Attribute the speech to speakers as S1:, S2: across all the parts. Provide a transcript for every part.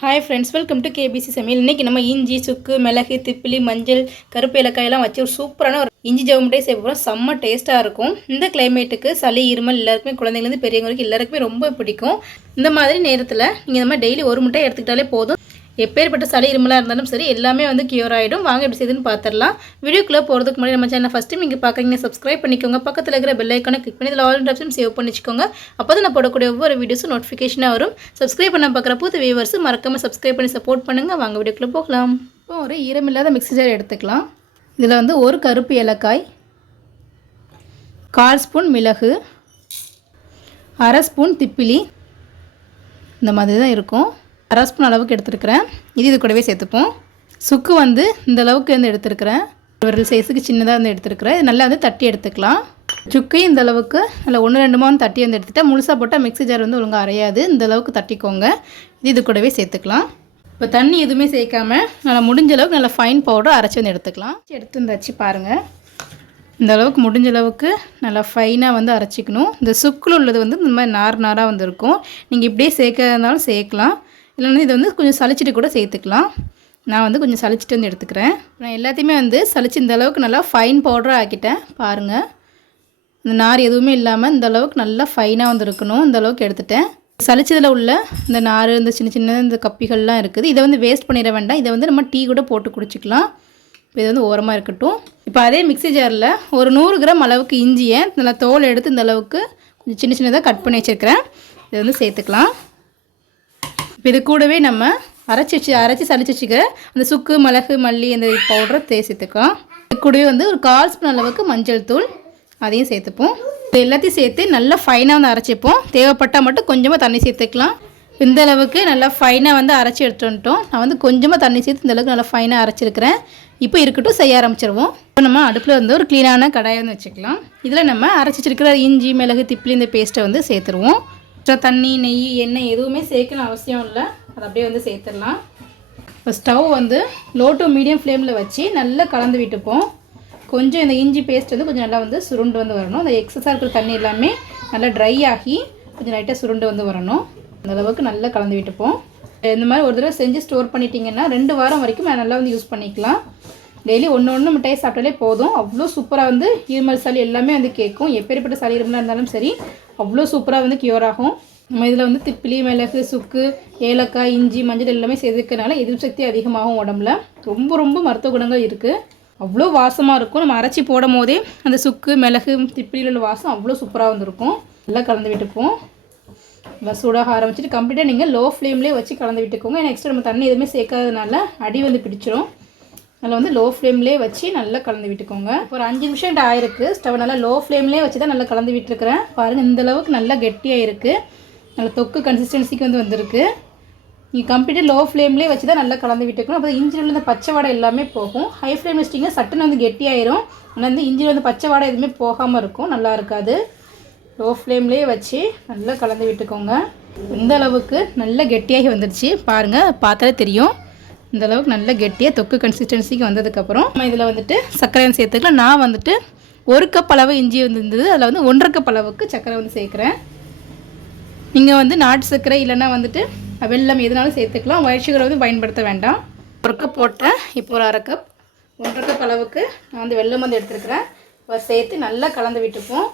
S1: Hi friends welcome to KBC சமையல் இன்றைக்கி நம்ம இஞ்சி சுக்கு மிளகு திப்பிலி மஞ்சள் கருப்பு இலக்காயெல்லாம் வச்சு ஒரு சூப்பரான ஒரு இஞ்சி ஜவுமுட்டே செய்ய போகிறோம் செம்ம டேஸ்ட்டாக இருக்கும். இந்த கிளைமேட்டுக்கு சளி இருமல் எல்லாருக்குமே குழந்தைங்கலேருந்து பெரியவங்களுக்கு எல்லாருக்குமே ரொம்ப பிடிக்கும். இந்த மாதிரி நேரத்தில் நீங்கள் இந்த மாதிரி டெய்லி ஒரு முட்டை எடுத்துக்கிட்டாலே போதும். எப்பேற்பட்ட சளி இருமலாக இருந்தாலும் சரி எல்லாமே வந்து கியூர் ஆகிடும் வாங்க எப்படி செய்யுதுன்னு பார்த்துடலாம் வீடியோக்குள்ளே போகிறதுக்கு முன்னாடி நம்ம சேனல் ஃபஸ்ட்டு நீங்கள் பார்க்குறீங்க சப்ஸ்கிரைப் பண்ணிக்கோங்க. பக்கத்தில் இருக்கிற பெல் ஐக்கானை கிளிக் பண்ணி இதில் ஆல் ஆப்ஷன் சேவ் பண்ணி வச்சுக்கோங்க. அப்போ தான் நான் போடக்கூடிய ஒவ்வொரு வீடியோஸும் நோட்டிஃபிகேஷனாக வரும். சப்ஸ்கிரைப் பண்ண பார்க்குற புது வியூவர்ஸ் மறக்காமல் சப்ஸ்கிரைப் பண்ணி சப்போர்ட் பண்ணுங்கள் வாங்க வீடியோக்குள்ளே போகலாம். இப்போ ஒரு ஈரமில்லாத மிக்ஸி ஜார் எடுத்துக்கலாம். இதில் வந்து ஒரு கருப்பு ஏலக்காய் கால் ஸ்பூன் மிளகு அரை ஸ்பூன் திப்பிலி. இந்த மாதிரி தான் இருக்கும். அரை ஸ்பூன் அளவுக்கு எடுத்துருக்கிறேன். இது இது கூடவே சேர்த்துப்போம். சுக்கு வந்து இந்த அளவுக்கு வந்து எடுத்துருக்கிறேன். ஒரு சைஸுக்கு சின்னதாக வந்து எடுத்துருக்கிறேன். இது நல்லா வந்து தட்டி எடுத்துக்கலாம். சுக்கையும் இந்த அளவுக்கு நல்லா ஒன்று ரெண்டு வந்து தட்டி வந்து எடுத்துட்டா முழுசாக போட்டால் மிக்ஸி ஜார் வந்து ஒழுங்காக அரையாது. இந்த அளவுக்கு தட்டிக்கோங்க. இது இது கூடவே சேர்த்துக்கலாம். இப்போ தண்ணி எதுவுமே சேர்க்காம நல்லா முடிஞ்ச அளவுக்கு நல்லா ஃபைன் பவுடர் அரைச்சி வந்து எடுத்துக்கலாம். எடுத்து வந்தாச்சு பாருங்கள் இந்த அளவுக்கு முடிஞ்ச அளவுக்கு நல்லா ஃபைனாக வந்து அரைச்சிக்கணும். இந்த சுக்கில் உள்ளது வந்து இந்த மாதிரி நார் நாராக வந்து இருக்கும். நீங்கள் இப்படியே சேர்க்கறதுனாலும் சேர்க்கலாம். இல்லைன்னா இதை வந்து கொஞ்சம் சளிச்சிட்டு கூட சேர்த்துக்கலாம். நான் வந்து கொஞ்சம் சளிச்சிட்டு வந்து எடுத்துக்கிறேன். நான் எல்லாத்தையுமே வந்து சளிச்சு இந்த அளவுக்கு நல்லா ஃபைன் பவுடராக ஆக்கிட்டேன். பாருங்கள் இந்த நார் எதுவுமே இல்லாமல் இந்த அளவுக்கு நல்லா ஃபைனாக வந்து இருக்கணும். இந்த அளவுக்கு எடுத்துட்டேன். சளிச்சதில் உள்ள இந்த நார் இந்த சின்ன சின்ன இந்த கப்பிகள்லாம் இருக்குது. இதை வந்து வேஸ்ட் பண்ணிட வேண்டாம். இதை வந்து நம்ம டீ கூட போட்டு குடிச்சிக்கலாம். இப்போ இது வந்து ஓரமாக இருக்கட்டும். இப்போ அதே மிக்ஸி ஜாரில் ஒரு நூறு கிராம் அளவுக்கு இஞ்சியை நல்லா தோல் எடுத்து இந்த அளவுக்கு கொஞ்சம் சின்ன சின்னதாக கட் பண்ணி வச்சுருக்கிறேன். இதை வந்து சேர்த்துக்கலாம். இது கூடவே நம்ம அரைச்சி வச்சு அரைச்சி சளிச்சு வச்சுக்கிற அந்த சுக்கு மிளகு மல்லி அந்த பவுடரை தே சேர்த்துக்கலாம். இது கூடவே வந்து ஒரு கால் ஸ்பூன் அளவுக்கு மஞ்சள் தூள் அதையும் சேர்த்துப்போம். இது எல்லாத்தையும் சேர்த்து நல்லா ஃபைனாக வந்து அரைச்சிப்போம் தேவைப்பட்டால் மட்டும் கொஞ்சமாக தண்ணி சேர்த்துக்கலாம். இந்த அளவுக்கு நல்லா ஃபைனாக வந்து அரைச்சி எடுத்துகிட்டு வந்துட்டோம் நான் வந்து கொஞ்சமாக தண்ணி சேர்த்து இந்த அளவுக்கு நல்லா ஃபைனாக அரைச்சிருக்கிறேன். இப்போ இருக்கட்டும் செய்ய ஆரம்பிச்சிருவோம். இப்போ நம்ம அடுப்பில் வந்து ஒரு க்ளீனான கடாயை வந்து வச்சுக்கலாம். இதில் நம்ம அரைச்சி வச்சிருக்கிற இஞ்சி மிளகு திப்பிலி இந்த பேஸ்ட்டை வந்து சேர்த்துருவோம். எக்ஸ்ட்ரா தண்ணி நெய் எண்ணெய் எதுவுமே சேர்க்கணும் அவசியம் இல்லை. அதை அப்படியே வந்து சேர்த்துடலாம். இப்போ ஸ்டவ் வந்து லோ டு மீடியம் ஃப்ளேமில் வச்சு நல்லா கலந்து விட்டுப்போம். கொஞ்சம் இந்த இஞ்சி பேஸ்ட் வந்து கொஞ்சம் நல்லா வந்து சுருண்டு வந்து வரணும். அந்த எக்ஸஸாக இருக்கிற தண்ணி எல்லாமே நல்லா ட்ரை ஆகி கொஞ்சம் லைட்டாக சுருண்டு வந்து வரணும். அந்த அளவுக்கு நல்லா கலந்து விட்டுப்போம். இந்த மாதிரி ஒரு தடவை செஞ்சு ஸ்டோர் பண்ணிட்டீங்கன்னா ரெண்டு வாரம் வரைக்கும் நல்லா வந்து யூஸ் பண்ணிக்கலாம். டெய்லி ஒன்று ஒன்று மிட்டாய் சாப்பிட்டாலே போதும். அவ்வளோ சூப்பராக வந்து இருமல் சளி எல்லாமே வந்து கேட்கும். எப்பேற்பட்ட சளி இருமலாக இருந்தாலும் சரி அவ்வளோ சூப்பராக வந்து க்யூர் ஆகும். நம்ம இதில் வந்து திப்பிலி மிளகு சுக்கு ஏலக்காய் இஞ்சி மஞ்சள் எல்லாமே சேர்த்துக்கனால எதிர்ப்பு சக்தி அதிகமாகும் உடம்புல. ரொம்ப ரொம்ப மருத்துவ குணங்கள் இருக்குது அவ்வளோ வாசமாக இருக்கும். நம்ம அரைச்சி போடும் போதே அந்த சுக்கு மிளகு திப்பிலியில் உள்ள வாசம் அவ்வளோ சூப்பராக வந்துருக்கும். நல்லா கலந்து விட்டுப்போம் நல்லா சூடாக ஆரம்பிச்சிட்டு கம்ப்ளீட்டாக நீங்கள் லோ ஃப்ளேம்லேயே வச்சு கலந்து விட்டுக்கோங்க. ஏன்னா எக்ஸ்ட்ரா நம்ம தண்ணி எதுவுமே சேர்க்காதனால அடி வந்து பிடிச்சிரும். அதில் வந்து லோ ஃப்ளேம்லேயே வச்சு நல்லா கலந்து விட்டுக்கோங்க. ஒரு அஞ்சு நிமிஷம் ஆயிருக்கு. ஸ்டவ் நல்லா லோ ஃப்ளேம்லேயே வச்சு தான் நல்லா கலந்து விட்டுருக்கிறேன். பாருங்கள் இந்த அளவுக்கு நல்லா கெட்டியாக இருக்குது நல்லா தொக்கு கன்சிஸ்டன்சிக்கு வந்து வந்திருக்கு. நீங்கள் கம்ப்ளீட்டாக லோ ஃப்ளேம்லேயே வச்சு தான் நல்லா கலந்து விட்டுக்கணும். அப்போ இஞ்சியில் உள்ள இந்த பச்சை வாடை எல்லாமே போகும். ஹை ஃப்ளேம் வச்சிட்டிங்கன்னா சட்டுன்னு வந்து கெட்டியாயிரும். ஆனால் வந்து இஞ்சியில் வந்து பச்சை வாடை எதுவுமே போகாமல் இருக்கும். நல்லா இருக்காது. லோ ஃப்ளேம்லேயே வச்சு நல்லா கலந்து விட்டுக்கோங்க. இந்த அளவுக்கு நல்லா கெட்டியாகி வந்துடுச்சு பாருங்கள் பார்த்தாலே தெரியும். இந்த அளவுக்கு நல்ல கெட்டியாக தொக்கு கன்சிஸ்டன்சிக்கு வந்ததுக்கப்புறம் நம்ம இதில் வந்துட்டு சர்க்கரையும் சேர்த்துக்கலாம். நான் வந்துட்டு ஒரு கப் அளவு இஞ்சி வந்து இருந்தது. அதில் வந்து ஒன்றரை கப் அளவுக்கு சர்க்கரை வந்து சேர்க்குறேன். நீங்கள் வந்து நாட்டு சர்க்கரை இல்லைன்னா வந்துட்டு வெல்லம் எதுனாலும் சேர்த்துக்கலாம். ஒயிட் சுகரை வந்து பயன்படுத்த வேண்டாம். ஒரு கப் போட்டேன் இப்போ ஒரு அரை கப் ஒன்றரை கப் அளவுக்கு நான் வந்து வெள்ளம் வந்து எடுத்துருக்கிறேன். இப்போ சேர்த்து நல்லா கலந்து விட்டுப்போம்.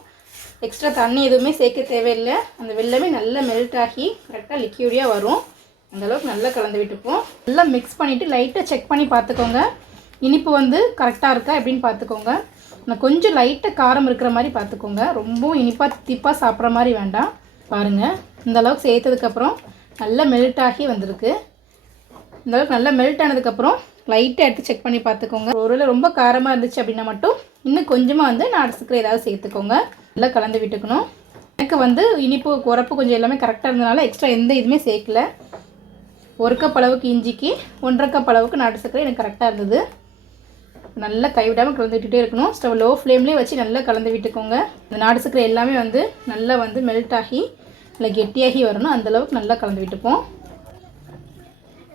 S1: எக்ஸ்ட்ரா தண்ணி எதுவுமே சேர்க்க தேவையில்லை. அந்த வெள்ளமே நல்லா மெல்ட் ஆகி கரெக்டாக லிக்யூடியாக வரும். அந்த அளவுக்கு நல்லா கலந்து விட்டுப்போம். நல்லா மிக்ஸ் பண்ணிவிட்டு லைட்டாக செக் பண்ணி பார்த்துக்கோங்க. இனிப்பு வந்து கரெக்டாக இருக்கா எப்படின்னு பார்த்துக்கோங்க. நான் கொஞ்சம் லைட்டாக காரம் இருக்கிற மாதிரி பார்த்துக்கோங்க. ரொம்பவும் இனிப்பாக திப்பாக சாப்பிட்ற மாதிரி வேண்டாம். பாருங்கள் இந்த அளவுக்கு சேர்த்ததுக்கப்புறம் நல்லா மெல்ட் ஆகி வந்திருக்கு. இந்த அளவுக்கு நல்லா மெல்ட் ஆனதுக்கப்புறம் லைட்டாக எடுத்து செக் பண்ணி பார்த்துக்கோங்க. ஒருவேளை ரொம்ப காரமாக இருந்துச்சு அப்படின்னா மட்டும் இன்னும் கொஞ்சமாக வந்து நான் சர்க்கரை ஏதாவது சேர்த்துக்கோங்க. நல்லா கலந்து விட்டுக்கணும். எனக்கு வந்து இனிப்பு உரப்பு கொஞ்சம் எல்லாமே கரெக்டாக இருந்ததுனால எக்ஸ்ட்ரா எந்த இதுவுமே சேர்க்கல. ஒரு கப் அளவுக்கு இஞ்சிக்கு ஒன்றரை கப் அளவுக்கு நாட்டு சர்க்கரை. எனக்கு கரெக்டாக இருந்தது. நல்லா கைவிடாமல் கலந்து இருக்கணும். ஸ்டவ் லோ ஃப்ளேம்லேயே வச்சு நல்லா கலந்து விட்டுக்கோங்க. இந்த நாட்டு சர்க்கரை எல்லாமே வந்து நல்லா வந்து மெல்ட் ஆகி நல்லா கெட்டியாகி வரணும். அந்தளவுக்கு நல்லா கலந்து விட்டுப்போம்.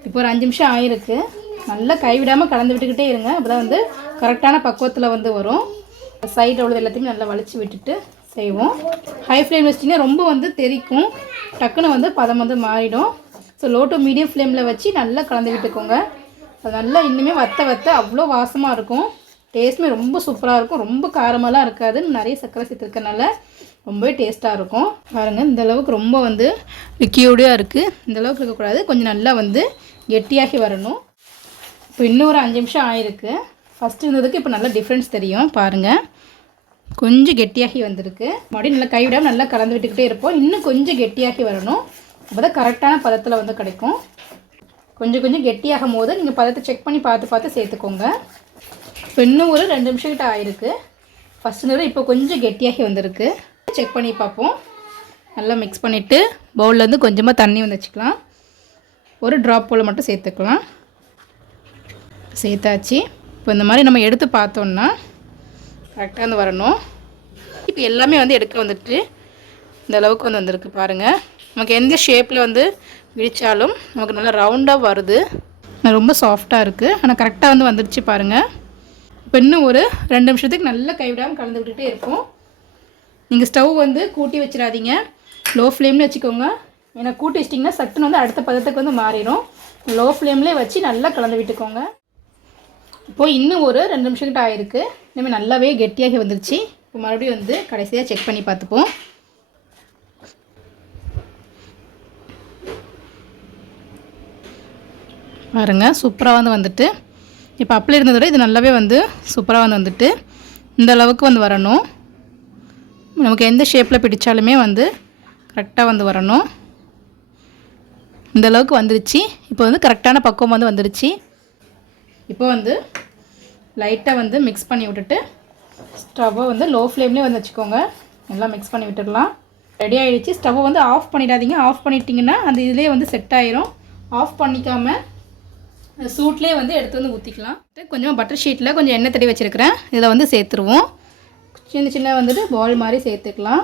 S1: இப்போ ஒரு அஞ்சு நிமிஷம் ஆயிருக்கு. நல்லா கைவிடாமல் கலந்து விட்டுக்கிட்டே இருங்க. அப்போ தான் வந்து கரெக்டான பக்குவத்தில் வந்து வரும். சைடில் உள்ளது எல்லாத்தையுமே நல்லா வலிச்சு விட்டுட்டு செய்வோம். ஹை ஃப்ளேம் வச்சிட்டிங்கன்னா ரொம்ப வந்து தெறிக்கும் டக்குன்னு வந்து பதம் வந்து மாறிடும். ஸோ லோ டு மீடியம் ஃப்ளேமில் வச்சு நல்லா கலந்து விட்டுக்கோங்க. அது நல்லா இன்னுமே வத்த வத்த அவ்வளோ வாசமாக இருக்கும். டேஸ்ட்டுமே ரொம்ப சூப்பராக இருக்கும். ரொம்ப காரமெல்லாம் இருக்காது நிறைய சர்க்கரை சேர்த்துருக்கனால ரொம்பவே டேஸ்ட்டாக இருக்கும். பாருங்கள் இந்த அளவுக்கு ரொம்ப வந்து லிக்யூடாக இருக்குது இந்த அளவுக்கு இருக்கக்கூடாது. கொஞ்சம் நல்லா வந்து கெட்டியாகி வரணும். இப்போ இன்னும் ஒரு அஞ்சு நிமிஷம் ஆயிருக்கு. ஃபஸ்ட்டு இருந்ததுக்கு இப்போ நல்லா டிஃப்ரென்ஸ் தெரியும். பாருங்கள் கொஞ்சம் கெட்டியாகி வந்திருக்கு. மறுபடியும் நல்லா கைவிடாமல் நல்லா கலந்து விட்டுக்கிட்டே இருப்போம். இன்னும் கொஞ்சம் கெட்டியாகி வரணும். அப்போ தான் கரெக்டான பதத்தில் வந்து கிடைக்கும். கொஞ்சம் கொஞ்சம் கெட்டியாகும் போது நீங்கள் பதத்தை செக் பண்ணி பார்த்து பார்த்து சேர்த்துக்கோங்க. இப்போ இன்னும் ஒரு ரெண்டு நிமிஷம் கிட்ட ஆயிருக்கு. ஃபஸ்ட் நேரம் இப்போ கொஞ்சம் கெட்டியாகி வந்திருக்கு. செக் பண்ணி பார்ப்போம். நல்லா மிக்ஸ் பண்ணிவிட்டு பவுல்லேருந்து கொஞ்சமாக தண்ணி வந்து வச்சுக்கலாம். ஒரு ட்ராப் போல் மட்டும் சேர்த்துக்கலாம். சேர்த்தாச்சு. இப்போ இந்த மாதிரி நம்ம எடுத்து பார்த்தோன்னா கரெக்டாக வந்து வரணும். இப்போ எல்லாமே வந்து எடுக்க வந்துட்டு இந்த அளவுக்கு வந்து வந்திருக்கு பாருங்கள் நமக்கு எந்த ஷேப்பில் வந்து விரித்தாலும் நமக்கு நல்லா ரவுண்டாக வருது. ரொம்ப சாஃப்டாக இருக்குது ஆனால் கரெக்டாக வந்து வந்துடுச்சு பாருங்கள் இப்போ இன்னும் ஒரு ரெண்டு நிமிஷத்துக்கு நல்லா கைவிடாமல் கலந்து விட்டுகிட்டே இருக்கும் நீங்கள் ஸ்டவ் வந்து கூட்டி வச்சிடாதீங்க. லோ ஃப்ளேமில் வச்சுக்கோங்க. ஏன்னா கூட்டி வச்சிட்டிங்கன்னா சட்டுன்னு வந்து அடுத்த பதத்துக்கு வந்து மாறிடும். லோ ஃப்ளேம்லேயே வச்சு நல்லா கலந்து விட்டுக்கோங்க. இப்போது இன்னும் ஒரு ரெண்டு நிமிஷம் கிட்ட ஆயிருக்கு. இனிமேல் நல்லாவே கெட்டியாகி வந்துருச்சு. இப்போ மறுபடியும் வந்து கடைசியாக செக் பண்ணி பார்த்துப்போம். பாருங்கள் சூப்பராக வந்து வந்துட்டு. இப்போ அப்படி இருந்ததை விட இது நல்லாவே வந்து சூப்பராக வந்து வந்துட்டு. இந்த அளவுக்கு வந்து வரணும். நமக்கு எந்த ஷேப்பில் பிடிச்சாலுமே வந்து கரெக்டாக வந்து வரணும். இந்த அளவுக்கு வந்துருச்சு. இப்போ வந்து கரெக்டான பக்குவம் வந்து வந்துருச்சு. இப்போ வந்து லைட்டாக வந்து மிக்ஸ் பண்ணி விட்டுட்டு ஸ்டவ்வை வந்து லோ ஃப்ளேம்லேயே வந்து வச்சுக்கோங்க. எல்லாம் மிக்ஸ் பண்ணி விட்டுடலாம். ரெடி ஆகிடுச்சு ஸ்டவ்வை வந்து ஆஃப் பண்ணிடாதீங்க. ஆஃப் பண்ணிட்டீங்கன்னா அந்த இதிலே வந்து செட் ஆயிரும். ஆஃப் பண்ணிக்காமல் சூட்லேயே வந்து எடுத்து வந்து ஊற்றிக்கலாம் கொஞ்சம் பட்டர் ஷீட்டில் கொஞ்சம் எண்ணெய் தடி வச்சுருக்கிறேன். இதில் வந்து சேர்த்துருவோம். சின்ன சின்ன வந்துட்டு பால் மாதிரி சேர்த்துக்கலாம்.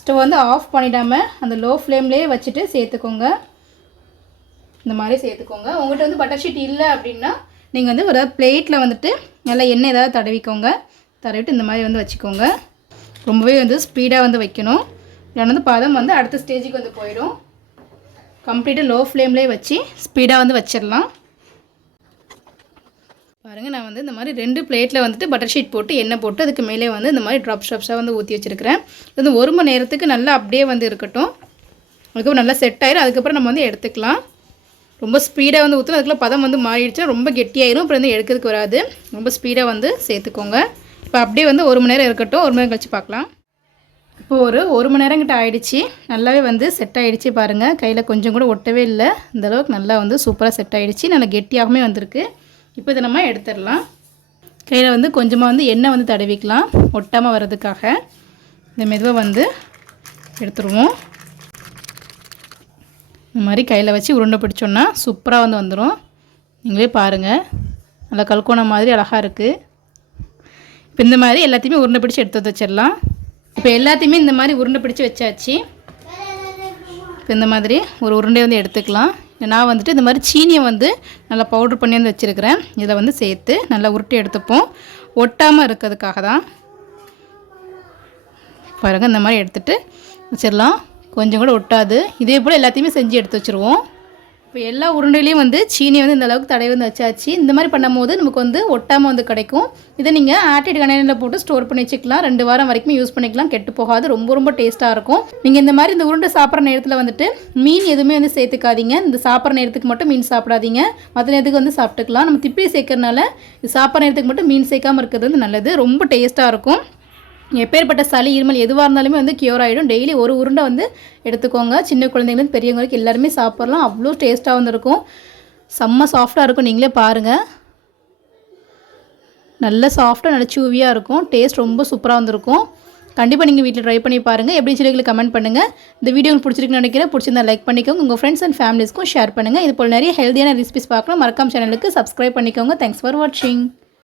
S1: ஸ்டவ் வந்து ஆஃப் பண்ணிடாமல் அந்த லோ ஃப்ளேம்லேயே வச்சுட்டு சேர்த்துக்கோங்க. இந்த மாதிரி சேர்த்துக்கோங்க. உங்கள்கிட்ட வந்து பட்டர் ஷீட் இல்லை அப்படின்னா நீங்கள் வந்து ஒரு பிளேட்டில் வந்துட்டு நல்லா எண்ணெய் ஏதாவது தடவிக்கோங்க. தடவிட்டு இந்த மாதிரி வந்து வச்சுக்கோங்க. ரொம்பவே வந்து ஸ்பீடாக வந்து வைக்கணும். இல்லைன்னா வந்து பதம் வந்து அடுத்த ஸ்டேஜுக்கு வந்து போயிடும். கம்ப்ளீட்டாக லோ ஃப்ளேம்லேயே வச்சு ஸ்பீடாக வந்து வச்சிடலாம். பாருங்கள் நான் வந்து இந்த மாதிரி ரெண்டு பிளேட்டில் வந்துட்டு பட்டர் ஷீட் போட்டு எண்ணெய் போட்டு அதுக்கு மேலே வந்து இந்த மாதிரி ட்ராப் ட்ராப்ஸாக வந்து ஊற்றி வச்சுருக்கிறேன். இது வந்து ஒரு மணி நேரத்துக்கு நல்லா அப்படியே வந்து இருக்கட்டும். அதுக்கப்புறம் நல்லா செட் ஆயிரும். அதுக்கப்புறம் நம்ம வந்து எடுத்துக்கலாம். ரொம்ப ஸ்பீடாக வந்து ஊற்றணும் அதுக்குள்ள பதம் வந்து மாறிடுச்சுன்னா ரொம்ப கெட்டியாயிரும். அப்புறம் வந்து எடுக்கிறதுக்கு வராது. ரொம்ப ஸ்பீடாக வந்து சேர்த்துக்கோங்க. இப்போ அப்படியே வந்து ஒரு மணி நேரம் இருக்கட்டும். ஒரு மணி நேரம் கழிச்சு பார்க்கலாம். இப்போ ஒரு ஒரு மணி நேரம் கிட்ட ஆயிடுச்சு. நல்லாவே வந்து செட் ஆகிடுச்சு பாருங்கள் கையில் கொஞ்சம் கூட ஒட்டவே இல்லை. இந்தளவுக்கு நல்லா வந்து சூப்பராக செட் ஆகிடுச்சு நல்லா கெட்டியாகவே வந்திருக்கு. இப்போ இதை நம்ம எடுத்துடலாம். கையில் வந்து கொஞ்சமாக வந்து எண்ணெய் வந்து தடவிக்கலாம். ஒட்டாமல் வர்றதுக்காக. இந்த மெதுவாக வந்து எடுத்துருவோம். இந்த மாதிரி கையில் வச்சு உருண்டை பிடிச்சோன்னா சூப்பராக வந்து வந்துடும் நீங்களே பாருங்கள் நல்லா கல்கோணம் மாதிரி அழகாக இருக்குது இப்போ இந்த மாதிரி எல்லாத்தையுமே உருண்டை பிடிச்சி எடுத்து வச்சிடலாம். இப்போ எல்லாத்தையுமே இந்த மாதிரி உருண்டை பிடிச்சி வச்சாச்சு. இப்போ இந்த மாதிரி ஒரு உருண்டை வந்து எடுத்துக்கலாம். நான் வந்துட்டு இந்த மாதிரி சீனியை வந்து நல்லா பவுட்ரு பண்ணி வந்து வச்சுருக்கிறேன். இதை வந்து சேர்த்து நல்லா உருட்டி எடுத்துப்போம். ஒட்டாமல் இருக்கிறதுக்காக தான். பாருங்கள் இந்த மாதிரி எடுத்துகிட்டு வச்சிடலாம். கொஞ்சம் கூட ஒட்டாது. இதே போல் எல்லாத்தையுமே செஞ்சு எடுத்து வச்சுருவோம். இப்போ எல்லா உருண்டையிலையும் வந்து சீனி வந்து இந்த அளவுக்கு தடவை வந்து வச்சாச்சு. இந்த மாதிரி பண்ணும்போது நமக்கு வந்து ஒட்டாமல் வந்து கிடைக்கும். இதை நீங்கள் ஆட்டிட் கண்டெய்னரில் போட்டு ஸ்டோர் பண்ணி வச்சுக்கலாம். ரெண்டு வாரம் வரைக்கும் யூஸ் பண்ணிக்கலாம். கெட்டு போகாது. ரொம்ப ரொம்ப டேஸ்ட்டாக இருக்கும். நீங்கள் இந்த மாதிரி இந்த உருண்டை சாப்பிட்ற நேரத்தில் வந்துட்டு மீன் எதுவுமே வந்து சேர்த்துக்காதீங்க. இந்த சாப்பிட்ற நேரத்துக்கு மட்டும் மீன் சாப்பிடாதீங்க. மற்ற நேரத்துக்கு வந்து சாப்பிட்டுக்கலாம். நம்ம திப்பி சேர்க்கறனால இது சாப்பிட்ற நேரத்துக்கு மட்டும் மீன் சேர்க்காமல் இருக்கிறது வந்து நல்லது. ரொம்ப டேஸ்ட்டாக இருக்கும். எப்பேற்பட்ட சளி இருமல் எதுவாக இருந்தாலுமே வந்து க்யூர் ஆகிடும் டெய்லி ஒரு உருண்டை வந்து எடுத்துக்கோங்க. சின்ன குழந்தைங்களுக்கு பெரியவங்களுக்கு எல்லாருமே சாப்பிட்லாம். அவ்வளோ டேஸ்ட்டாக வந்துருக்கும் செம்ம சாஃப்டாக இருக்கும். நீங்களே பாருங்கள் நல்ல சாஃப்டாக நல்ல சூவியாக இருக்கும். டேஸ்ட் ரொம்ப சூப்பராக வந்திருக்கும். கண்டிப்பாக நீங்கள் வீட்டில் ட்ரை பண்ணி பாருங்கள் எப்படி சொல்லி கமெண்ட் பண்ணுங்கள் இந்த வீடியோ உங்களுக்கு பிடிச்சிருக்குன்னு நினைக்கிறேன். பிடிச்சிருந்தா லைக் பண்ணிக்கோங்க. உங்கள் ஃப்ரெண்ட்ஸ் அண்ட் ஃபேமிலிஸ்க்கும் ஷேர் பண்ணுங்கள் இது போல் நிறைய ஹெல்த்தியான ரெசிபிஸ் பார்க்கணும். மறக்காம சேனலுக்கு சப்ஸ்கிரைப் பண்ணிக்கோங்க. தேங்க்ஸ் ஃபார் வாட்சிங்